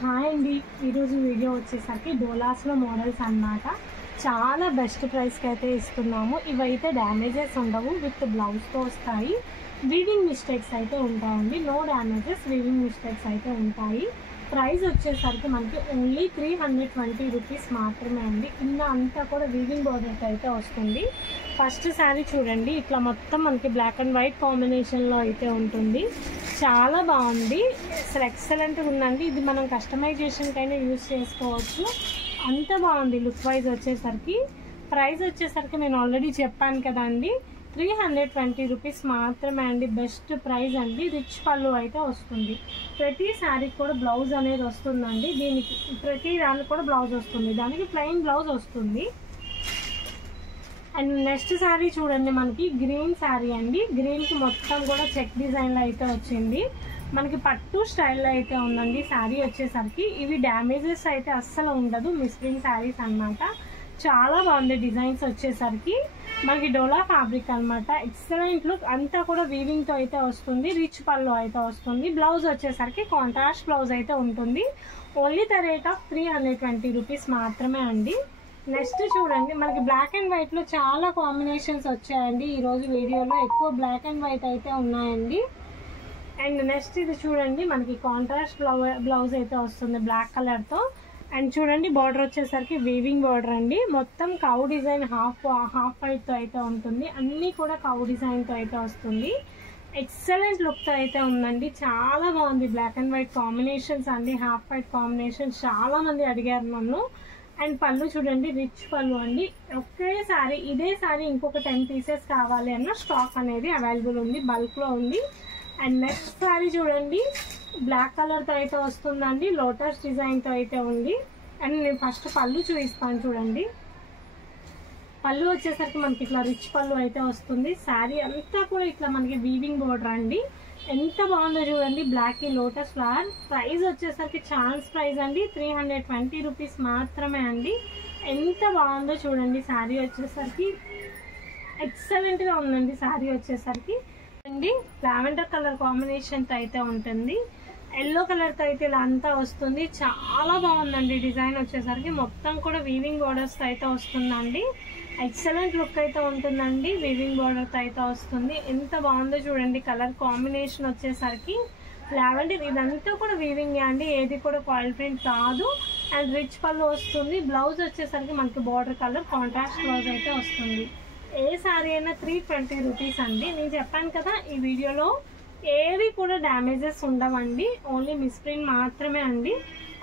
Hi అండి, ఈరోజు video వచ్చేసరికి డోలాస్లో మోడల్స్ అన్నమాట. చాలా బెస్ట్ ప్రైస్కి అయితే ఇస్తున్నాము. ఇవైతే డ్యామేజెస్ ఉండవు, విత్ బ్లౌజ్తో వస్తాయి. వీవింగ్ మిస్టేక్స్ అయితే ఉంటాయండి, నో డ్యామేజెస్, వీవింగ్ మిస్టేక్స్ అయితే ఉంటాయి. ప్రైస్ వచ్చేసరికి మనకి ఓన్లీ 320 రూపీస్ మాత్రమే అండి. కింద అంతా కూడా వీవింగ్ బోర్డర్ అయితే వస్తుంది. ఫస్ట్ శారీ చూడండి, ఇట్లా మొత్తం మనకి బ్లాక్ అండ్ వైట్ కాంబినేషన్లో అయితే ఉంటుంది. చాలా బాగుంది, అసలు ఎక్సలెంట్గా ఉందండి. ఇది మనం కస్టమైజేషన్కైనా యూజ్ చేసుకోవచ్చు, అంత బాగుంది లుక్ వైజ్ వచ్చేసరికి. ప్రైస్ వచ్చేసరికి నేను ఆల్రెడీ చెప్పాను కదండి, 320 రూపీస్ మాత్రమే అండి. బెస్ట్ ప్రైస్ అండి. రిచ్ పళ్ళు అయితే వస్తుంది. ప్రతి శారీకి కూడా బ్లౌజ్ అనేది వస్తుందండి. దీనికి ప్రతి దానికి కూడా బ్లౌజ్ వస్తుంది, దానికి ప్లెయిన్ బ్లౌజ్ వస్తుంది. అండ్ నెక్స్ట్ శారీ చూడండి, మనకి గ్రీన్ శారీ అండి. గ్రీన్కి మొత్తం కూడా చెక్ డిజైన్లో అయితే వచ్చింది. మనకి పట్టు స్టైల్లో అయితే ఉందండి శారీ వచ్చేసరికి. ఇవి డ్యామేజెస్ అయితే అస్సలు ఉండదు, మిస్ప్రింట్ శారీస్ అన్నమాట. చాలా బాగుంది డిజైన్స్ వచ్చేసరికి. మనకి డోలా ఫ్యాబ్రిక్ అనమాట. ఎక్సలెంట్ లుక్, అంతా కూడా వీవింగ్తో అయితే వస్తుంది. రిచ్ పళ్ళు అయితే వస్తుంది. బ్లౌజ్ వచ్చేసరికి కాంట్రాస్ట్ బ్లౌజ్ అయితే ఉంటుంది. Only the rate of 320 rupees మాత్రమే అండి. నెక్స్ట్ చూడండి, మనకి బ్లాక్ అండ్ వైట్లో చాలా కాంబినేషన్స్ వచ్చాయండి. ఈరోజు వీడియోలో ఎక్కువ బ్లాక్ అండ్ వైట్ అయితే ఉన్నాయండి. అండ్ నెక్స్ట్ ఇది చూడండి, మనకి కాంట్రాస్ట్ బ్లౌజ్ అయితే వస్తుంది బ్లాక్ కలర్తో. అండ్ చూడండి, బార్డర్ వచ్చేసరికి వీవింగ్ బార్డర్ అండి. మొత్తం కౌ డిజైన్ హాఫ్ వైట్తో అయితే ఉంటుంది. అన్నీ కూడా కౌ డిజైన్తో అయితే వస్తుంది. ఎక్సలెంట్ లుక్తో అయితే ఉందండి. చాలా బాగుంది. బ్లాక్ అండ్ వైట్ కాంబినేషన్స్ అండి, హాఫ్ వైట్ కాంబినేషన్స్. చాలా మంది అడిగారు నన్ను. అండ్ పళ్ళు చూడండి, రిచ్ పళ్ళు అండి. ఒకే సారీ, ఇదే సారీ ఇంకొక 10 పీసెస్ కావాలి అన్న స్టాక్ అనేది అవైలబుల్ ఉంది, బల్క్లో ఉంది. అండ్ నెక్స్ట్ సారీ చూడండి, బ్లాక్ కలర్తో అయితే వస్తుందండి, లోటస్ డిజైన్తో అయితే ఉంది. అండ్ నేను ఫస్ట్ పళ్ళు చూపిస్తాను చూడండి. పళ్ళు వచ్చేసరికి మనకి ఇట్లా రిచ్ పళ్ళు అయితే వస్తుంది. శారీ అంతా కూడా ఇట్లా మనకి వీవింగ్ బోర్డర్ అండి. ఎంత బాగుందో చూడండి, బ్లాక్ లోటస్ ఫ్లవర్. ప్రైస్ వచ్చేసరికి ఛాన్స్ ప్రైస్ అండి, 320 రూపీస్ మాత్రమే అండి. ఎంత బాగుందో చూడండి శారీ వచ్చేసరికి. ఎక్సలెంట్గా ఉందండి శారీ వచ్చేసరికి అండి. లావెండర్ కలర్ కాంబినేషన్తో అయితే ఉంటుంది. ఎల్లో కలర్తో అయితే ఇలా అంతా వస్తుంది. చాలా బాగుందండి డిజైన్ వచ్చేసరికి. మొత్తం కూడా వీవింగ్ బోర్డర్స్తో అయితే వస్తుందండి. ఎక్సలెంట్ లుక్ అయితే ఉంటుందండి. వీవింగ్ బోర్డర్తో అయితే వస్తుంది. ఎంత బాగుందో చూడండి కలర్ కాంబినేషన్ వచ్చేసరికి. లావెండర్ ఇదంతా కూడా వీవింగ్ అండి, ఏది కూడా కాయిల్ ప్రింట్ కాదు. అండ్ రిచ్ పళ్ళు వస్తుంది. బ్లౌజ్ వచ్చేసరికి మనకి బార్డర్ కలర్ కాంట్రాస్ట్ బ్లౌజ్ అయితే వస్తుంది. ఏ శారీ అయినా 320 రూపీస్ అండి. నేను చెప్పాను కదా ఈ వీడియోలో, ఏవి కూడా డ్యామేజెస్ ఉండవండి, ఓన్లీ మిస్ప్రింట్ మాత్రమే అండి.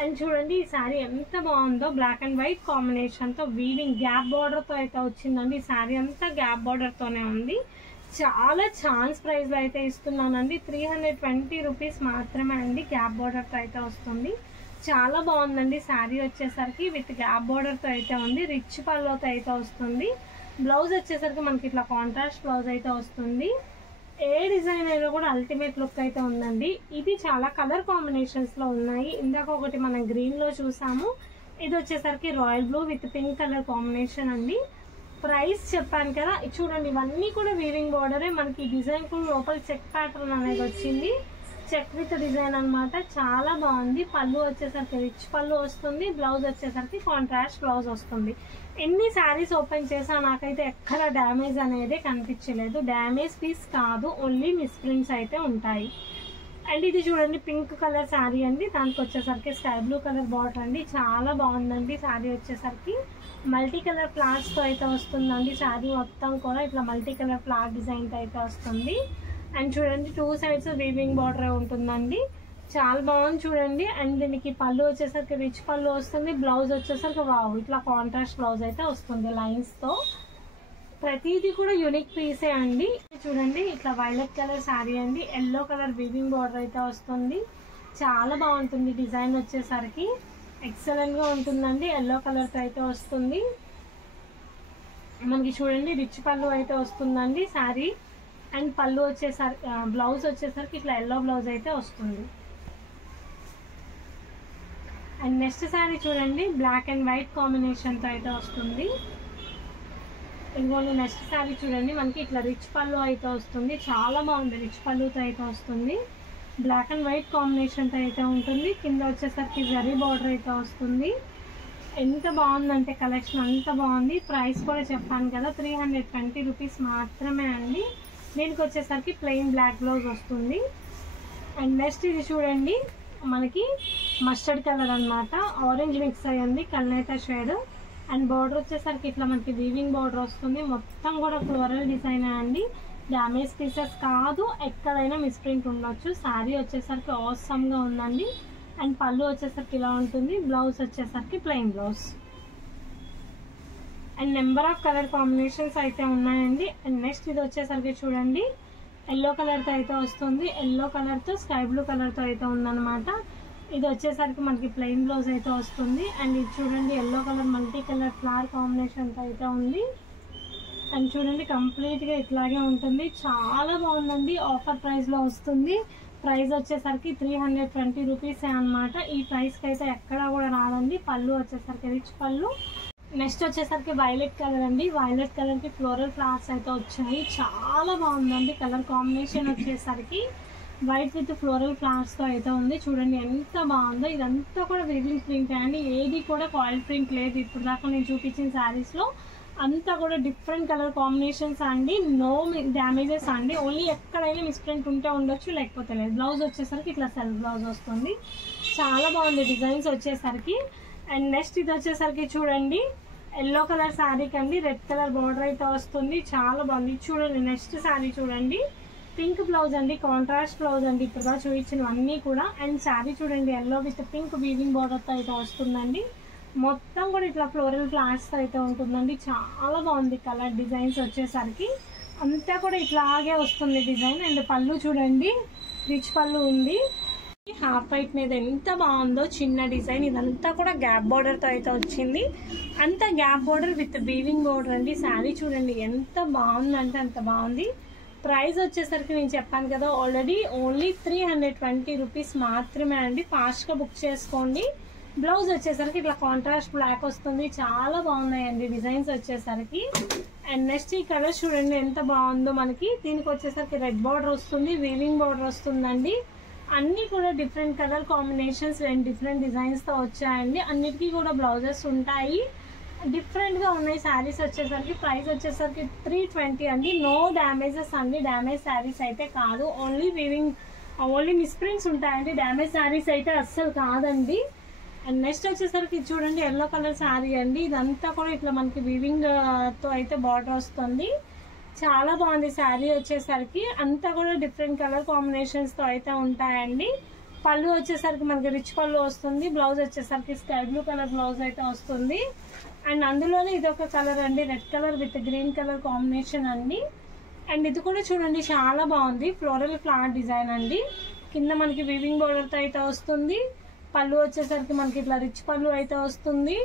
అండ్ చూడండి ఈ శారీ ఎంత బాగుందో, బ్లాక్ అండ్ వైట్ కాంబినేషన్తో వీవింగ్ గ్యాప్ బార్డర్తో అయితే వచ్చిందండి. ఈ శారీ అంతా గ్యాప్ బార్డర్తోనే ఉంది. చాలా ఛాన్స్ ప్రైస్లో అయితే ఇస్తున్నానండి, 320 రూపీస్ మాత్రమే అండి. గ్యాప్ బార్డర్తో అయితే వస్తుంది. చాలా బాగుందండి శారీ వచ్చేసరికి. విత్ గ్యాప్ బార్డర్తో అయితే ఉంది. రిచ్ పళ్ళతో అయితే వస్తుంది. బ్లౌజ్ వచ్చేసరికి మనకి ఇట్లా కాంట్రాస్ట్ బ్లౌజ్ అయితే వస్తుంది. ఏ డిజైన్ అయినా కూడా అల్టిమేట్ లుక్ అయితే ఉందండి. ఇది చాలా కలర్ కాంబినేషన్స్లో ఉన్నాయి. ఇందాక ఒకటి మనం గ్రీన్లో చూసాము, ఇది వచ్చేసరికి royal blue with pink colour combination అండి. ప్రైస్ చెప్పాను కదా, చూడండి ఇవన్నీ కూడా వీవింగ్ బార్డరే. మనకి డిజైన్ కూడా లోపల చెక్ ప్యాటర్న్ అనేది వచ్చింది, చెక్ విత్ డిజైన్ అనమాట. చాలా బాగుంది. పళ్ళు వచ్చేసరికి రిచ్ పళ్ళు వస్తుంది. బ్లౌజ్ వచ్చేసరికి కాంట్రాస్ట్ బ్లౌజ్ వస్తుంది. ఎన్ని శారీస్ ఓపెన్ చేసా నాకైతే ఎక్కడ డ్యామేజ్ అనేది కనిపించలేదు. డ్యామేజ్ పీస్ కాదు, ఓన్లీ మిస్ప్రింట్స్ అయితే ఉంటాయి. అండ్ ఇది చూడండి పింక్ కలర్ శారీ అండి. దానికి వచ్చేసరికి స్కై బ్లూ కలర్ బార్డర్ అండి. చాలా బాగుందండి శారీ వచ్చేసరికి. మల్టీ కలర్ ఫ్లవర్స్తో అయితే వస్తుందండి శారీ మొత్తం కూడా. ఇట్లా మల్టీ కలర్ ఫ్లవర్ డిజైన్తో అయితే వస్తుంది. అండ్ చూడండి 2 సైడ్స్ వీవింగ్ బార్డర్ ఉంటుందండి. చాలా బాగుంది చూడండి. అండ్ దీనికి పళ్ళు వచ్చేసరికి రిచ్ పళ్ళు వస్తుంది. బ్లౌజ్ వచ్చేసరికి వావ్ ఇట్లా కాంట్రాస్ట్ బ్లౌజ్ అయితే వస్తుంది లైన్స్తో. ప్రతిదీ కూడా యూనిక్ పీసే అండి. చూడండి ఇట్లా వైలెట్ కలర్ శారీ అండి. ఎల్లో కలర్ వీవింగ్ బార్డర్ అయితే వస్తుంది. చాలా బాగుంటుంది డిజైన్ వచ్చేసరికి. ఎక్సలెంట్గా ఉంటుందండి. ఎల్లో కలర్తో అయితే వస్తుంది. మనకి చూడండి రిచ్ పళ్ళు అయితే వస్తుందండి శారీ. అండ్ పళ్ళు వచ్చేసరికి బ్లౌజ్ వచ్చేసరికి ఇట్లా ఎల్లో బ్లౌజ్ అయితే వస్తుంది. అండ్ నెక్స్ట్ శారీ చూడండి, బ్లాక్ అండ్ వైట్ కాంబినేషన్తో అయితే వస్తుంది. ఇంకోటి నెక్స్ట్ శారీ చూడండి, మనకి ఇట్లా రిచ్ పళ్ళు అయితే వస్తుంది. చాలా బాగుంది, రిచ్ పళ్ళుతో అయితే వస్తుంది. బ్లాక్ అండ్ వైట్ కాంబినేషన్తో అయితే ఉంటుంది. కింద వచ్చేసరికి జరీ బార్డర్ అయితే వస్తుంది. ఎంత బాగుందంటే కలెక్షన్ అంత బాగుంది. ప్రైస్ కూడా చెప్పాను కదా 320 రూపీస్ మాత్రమే అండి. దీనికి వచ్చేసరికి ప్లెయిన్ బ్లాక్ బ్లౌజ్ వస్తుంది. అండ్ నెక్స్ట్ ఇది చూడండి, మనకి మస్టర్డ్ కలర్ అన్నమాట, ఆరెంజ్ మిక్స్ అయ్యింది కల్నేత షేడ్. అండ్ బార్డర్ వచ్చేసరికి ఇట్లా మనకి వీవింగ్ బార్డర్ వస్తుంది. మొత్తం కూడా ఫ్లోరల్ డిజైన్ అండి, డ్యామేజ్ పీసెస్ కాదు, ఎక్కడైనా మిస్ప్రింట్ ఉండొచ్చు. శారీ వచ్చేసరికి ఆసమ్గా ఉందండి. అండ్ పళ్ళు వచ్చేసరికి ఇలా ఉంటుంది. బ్లౌజ్ వచ్చేసరికి plain blouse. And number of colour combinations అయితే ఉన్నాయండి. అండ్ నెక్స్ట్ ఇది వచ్చేసరికి చూడండి, ఎల్లో కలర్తో అయితే వస్తుంది. ఎల్లో కలర్తో స్కై బ్లూ కలర్తో అయితే ఉందన్నమాట. ఇది వచ్చేసరికి మనకి ప్లెయిన్ బ్లౌజ్ అయితే వస్తుంది. అండ్ ఇది చూడండి, yellow colour multi colour flower కాంబినేషన్తో అయితే ఉంది. అండ్ చూడండి కంప్లీట్గా ఇట్లాగే ఉంటుంది. చాలా బాగుందండి. ఆఫర్ ప్రైస్లో వస్తుంది. ప్రైస్ వచ్చేసరికి 320 రూపీసే అనమాట. ఈ ప్రైస్కి అయితే ఎక్కడా కూడా రాదండి. పళ్ళు వచ్చేసరికి రిచ్ పళ్ళు. నెక్స్ట్ వచ్చేసరికి వైలెట్ కలర్ అండి. వైలెట్ కలర్కి ఫ్లోరల్ ఫ్లవర్స్ అయితే వచ్చాయి. చాలా బాగుందండి. కలర్ కాంబినేషన్ వచ్చేసరికి వైట్ విత్ ఫ్లోరల్ ఫ్లవర్స్తో అయితే ఉంది. చూడండి ఎంత బాగుందో. ఇదంతా కూడా వీవింగ్ ప్రింట్ అండి. ఏది కూడా కాయిల్ ప్రింట్ లేదు. ఇప్పుడు దాకా నేను చూపించిన శారీస్లో అంతా కూడా డిఫరెంట్ కలర్ కాంబినేషన్స్ అండి. నో డ్యామేజెస్ అండి. ఓన్లీ ఎక్కడైనా మిస్ప్రింట్ ఉంటే ఉండొచ్చు, లేకపోతే లేదు. బ్లౌజ్ వచ్చేసరికి ఇట్లా సెల్ఫ్ బ్లౌజ్ వస్తుంది. చాలా బాగుంది డిజైన్స్ వచ్చేసరికి. అండ్ నెక్స్ట్ ఇది వచ్చేసరికి చూడండి, ఎల్లో కలర్ శారీకి అండి రెడ్ కలర్ బార్డర్ అయితే వస్తుంది. చాలా బాగుంది. చూడండి నెక్స్ట్ శారీ చూడండి, పింక్ బ్లౌజ్ అండి, కాంట్రాస్ట్ బ్లౌజ్ అండి ఇప్పుడు చూపించినవన్నీ కూడా. అండ్ శారీ చూడండి, ఎల్లో విత్ పింక్ వీవింగ్ బార్డర్తో అయితే వస్తుందండి. మొత్తం కూడా ఇట్లా ఫ్లోరల్ ఫ్లవర్స్తో అయితే ఉంటుందండి. చాలా బాగుంది కలర్ డిజైన్స్ వచ్చేసరికి. అంతా కూడా ఇట్లాగే వస్తుంది డిజైన్. అండ్ పళ్ళు చూడండి, రిచ్ పళ్ళు ఉంది. హాఫ్ వైట్ మీద ఎంత బాగుందో, చిన్న డిజైన్. ఇదంతా కూడా గ్యాప్ బార్డర్తో అయితే వచ్చింది. అంత gap border with weaving border అండి. శారీ చూడండి ఎంత బాగుందంటే అంత బాగుంది. ప్రైస్ వచ్చేసరికి నేను చెప్పాను కదా ఆల్రెడీ, ఓన్లీ 320 రూపీస్ మాత్రమే అండి. ఫాస్ట్గా బుక్ చేసుకోండి. బ్లౌజ్ వచ్చేసరికి ఇట్లా కాంట్రాస్ట్ బ్లాక్ వస్తుంది. చాలా బాగున్నాయండి డిజైన్స్ వచ్చేసరికి. అండ్ నెక్స్ట్ ఈ కలర్ చూడండి ఎంత బాగుందో. మనకి దీనికి వచ్చేసరికి రెడ్ బార్డర్ వస్తుంది, వీవింగ్ బార్డర్ వస్తుందండి. అన్నీ కూడా different colour combinations and different డిజైన్స్తో వచ్చాయండి. అన్నిటికీ కూడా బ్లౌజెస్ ఉంటాయి. డిఫరెంట్గా ఉన్నాయి శారీస్ వచ్చేసరికి. ప్రైస్ వచ్చేసరికి 320 అండి. నో డ్యామేజెస్ అండి. డ్యామేజ్ శారీస్ అయితే కాదు, ఓన్లీ వీవింగ్, ఓన్లీ మిస్ప్రింట్స్ ఉంటాయండి. డ్యామేజ్ శారీస్ అయితే అస్సలు కాదండి. అండ్ నెక్స్ట్ వచ్చేసరికి చూడండి, ఎల్లో కలర్ శారీ అండి. ఇదంతా కూడా ఇట్లా మనకి వీవింగ్ తో అయితే బార్డర్ వస్తుంది. చాలా బాగుంది శారీ వచ్చేసరికి. అంతా కూడా డిఫరెంట్ కలర్ కాంబినేషన్స్తో అయితే ఉంటాయండి. పళ్ళు వచ్చేసరికి మనకి రిచ్ పళ్ళు వస్తుంది. బ్లౌజ్ వచ్చేసరికి స్కై బ్లూ కలర్ బ్లౌజ్ అయితే వస్తుంది. అండ్ అందులోనే ఇది ఒక కలర్ అండి, red colour with green colour combination అండి. అండ్ ఇది కూడా చూడండి చాలా బాగుంది. ఫ్లోరల్ ఫ్లవర్ డిజైన్ అండి. కింద మనకి వీవింగ్ బార్డర్తో అయితే వస్తుంది. పళ్ళు వచ్చేసరికి మనకి ఇట్లా రిచ్ పళ్ళు అయితే వస్తుంది.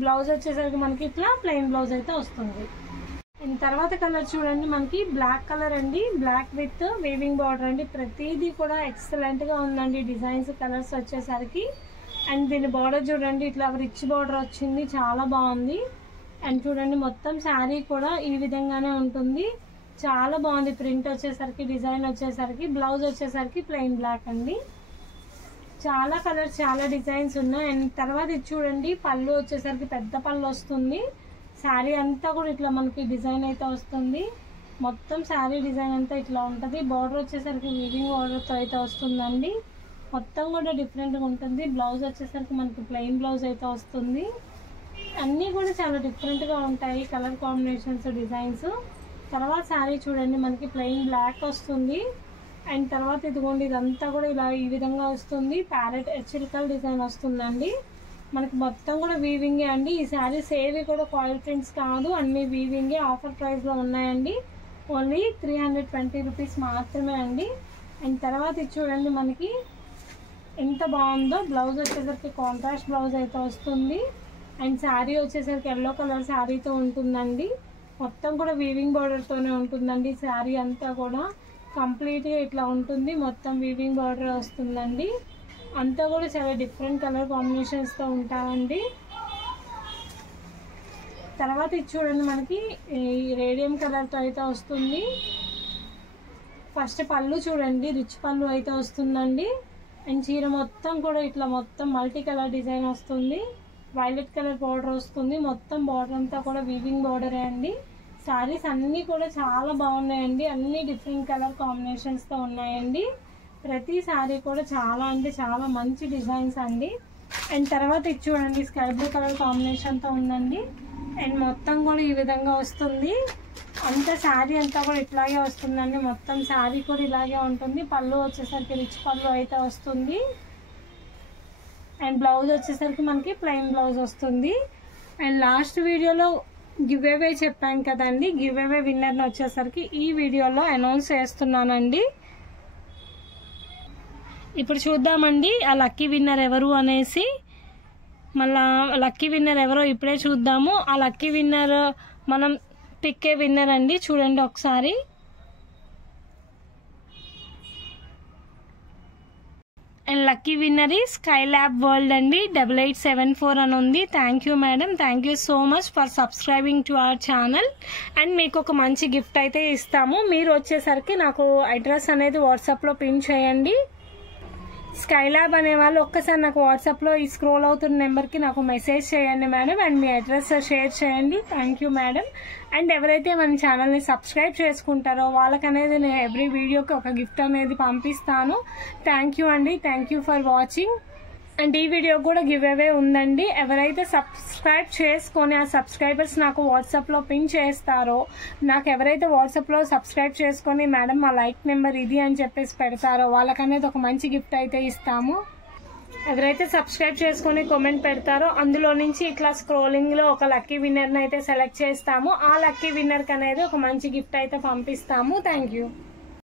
బ్లౌజ్ వచ్చేసరికి మనకి ఇట్లా ప్లెయిన్ బ్లౌజ్ అయితే వస్తుంది. అండ్ తర్వాత కలర్ చూడండి, మనకి బ్లాక్ కలర్ అండి. బ్లాక్ విత్ వీవింగ్ బార్డర్ అండి. ప్రతిదీ కూడా ఎక్సలెంట్గా ఉందండి డిజైన్స్, కలర్స్ వచ్చేసరికి. అండ్ దీని బార్డర్ చూడండి, ఇట్లా రిచ్ బార్డర్ వచ్చింది. చాలా బాగుంది. అండ్ చూడండి మొత్తం శారీ కూడా ఈ విధంగానే ఉంటుంది. చాలా బాగుంది ప్రింట్ వచ్చేసరికి, డిజైన్ వచ్చేసరికి. బ్లౌజ్ వచ్చేసరికి ప్లెయిన్ బ్లాక్ అండి. చాలా కలర్స్, చాలా డిజైన్స్ ఉన్నాయి. అండ్ తర్వాత ఇది చూడండి, పళ్ళు వచ్చేసరికి పెద్ద పళ్ళు వస్తుంది. శారీ అంతా కూడా ఇట్లా మనకి డిజైన్ అయితే వస్తుంది. మొత్తం శారీ డిజైన్ అంతా ఇట్లా ఉంటుంది. బార్డర్ వచ్చేసరికి వీవింగ్ బార్డర్తో అయితే వస్తుందండి. మొత్తం కూడా డిఫరెంట్గా ఉంటుంది. బ్లౌజ్ వచ్చేసరికి మనకి ప్లెయిన్ బ్లౌజ్ అయితే వస్తుంది. అన్నీ కూడా చాలా డిఫరెంట్గా ఉంటాయి కలర్ కాంబినేషన్స్, డిజైన్స్. తర్వాత శారీ చూడండి, మనకి ప్లెయిన్ బ్లాక్ వస్తుంది. అండ్ తర్వాత ఇదిగోండి, ఇదంతా కూడా ఇలా ఈ విధంగా వస్తుంది. ప్యారెట్ చిల్కల్ డిజైన్ వస్తుందండి. మనకి మొత్తం కూడా వీవింగే అండి. ఈ శారీస్ ఏవి కూడా కాయిల్ ప్రింట్స్ కాదు, అన్నీ వీవింగే. ఆఫర్ ప్రైస్లో ఉన్నాయండి. ఓన్లీ 320 రూపీస్ మాత్రమే అండి. అండ్ తర్వాత ఇది చూడండి, మనకి ఎంత బాగుందో. బ్లౌజ్ వచ్చేసరికి కాంట్రాస్ట్ బ్లౌజ్ అయితే వస్తుంది. అండ్ శారీ వచ్చేసరికి ఎల్లో కలర్ శారీతో ఉంటుందండి. మొత్తం కూడా వీవింగ్ బార్డర్తోనే ఉంటుందండి. శారీ అంతా కూడా కంప్లీట్గా ఇట్లా ఉంటుంది. మొత్తం వీవింగ్ బార్డర్ వస్తుందండి. అంతా కూడా చాలా డిఫరెంట్ కలర్ కాంబినేషన్స్తో ఉంటాయండి. తర్వాత ఇది చూడండి, మనకి ఈ రేడియం కలర్తో అయితే వస్తుంది. ఫస్ట్ పళ్ళు చూడండి, రిచ్ పళ్ళు అయితే వస్తుందండి. అండ్ చీర మొత్తం కూడా ఇట్లా మొత్తం మల్టీ కలర్ డిజైన్ వస్తుంది. వైలెట్ కలర్ బార్డర్ వస్తుంది. మొత్తం బార్డర్ అంతా కూడా వీవింగ్ బార్డరే అండి. శారీస్ అన్నీ కూడా చాలా బాగున్నాయండి. అన్ని డిఫరెంట్ కలర్ కాంబినేషన్స్తో ఉన్నాయండి. ప్రతి శారీ కూడా చాలా అంటే చాలా మంచి డిజైన్స్ అండి. అండ్ తర్వాత ఇది చూడండి, స్కై బ్లూ కలర్ కాంబినేషన్తో ఉందండి. అండ్ మొత్తం కూడా ఈ విధంగా వస్తుంది. అంత శారీ అంతా కూడా ఇట్లాగే వస్తుందండి. మొత్తం శారీ కూడా ఇలాగే ఉంటుంది. పళ్ళు వచ్చేసరికి రిచ్ పళ్ళు అయితే వస్తుంది. అండ్ బ్లౌజ్ వచ్చేసరికి మనకి ప్లెయిన్ బ్లౌజ్ వస్తుంది. అండ్ లాస్ట్ వీడియోలో గివ్ అవే చెప్పాను కదండి, గివ్ అవే విన్నర్ని వచ్చేసరికి ఈ వీడియోలో అనౌన్స్ చేస్తున్నానండి. ఇప్పుడు చూద్దామండి ఆ లక్కీ విన్నర్ ఎవరు అనేసి. మళ్ళా లక్కీ విన్నర్ ఎవరో ఇప్పుడే చూద్దాము. ఆ లక్కీ విన్నర్ మనం పిక్కే విన్నర్ అండి, చూడండి ఒకసారి. అండ్ లక్కీ విన్నర్ ఈ స్కై ల్యాబ్ వరల్డ్ అండి, 8874 అని ఉంది. Thank you madam, thank you so much for subscribing to our channel. And మీకు ఒక మంచి గిఫ్ట్ అయితే ఇస్తాము. మీరు వచ్చేసరికి నాకు అడ్రస్ అనేది వాట్సాప్లో పిన్ చేయండి. స్కై ల్యాబ్ అనే వాళ్ళు ఒక్కసారి నాకు వాట్సాప్లో ఈ స్క్రోల్ అవుతున్న నెంబర్కి నాకు మెసేజ్ చేయండి మేడం. అండ్ మీ అడ్రస్ షేర్ చేయండి. Thank you madam. అండ్ ఎవరైతే మన ఛానల్ని సబ్స్క్రైబ్ చేసుకుంటారో వాళ్ళకనేది నేను ఎవ్రీ వీడియోకి ఒక గిఫ్ట్ అనేది పంపిస్తాను. థ్యాంక్ యూ అండి, thank you for watching. And ఈ వీడియో కూడా గివ్ అవే ఉందండి. ఎవరైతే సబ్స్క్రైబ్ చేసుకొని ఆ సబ్స్క్రైబర్స్ నాకు వాట్సాప్లో పిన్ చేస్తారో, నాకు ఎవరైతే వాట్సాప్లో సబ్స్క్రైబ్ చేసుకొని మేడం మా లైక్ నెంబర్ ఇది అని చెప్పేసి పెడతారో వాళ్ళకనేది ఒక మంచి గిఫ్ట్ అయితే ఇస్తాము. ఎవరైతే సబ్స్క్రైబ్ చేసుకొని కామెంట్ పెడతారో అందులో నుంచి ఇట్లా స్క్రోలింగ్లో ఒక లక్కీ విన్నర్ని అయితే సెలెక్ట్ చేస్తాము. ఆ లక్కీ విన్నర్కి అనేది ఒక మంచి గిఫ్ట్ అయితే పంపిస్తాము. Thank you.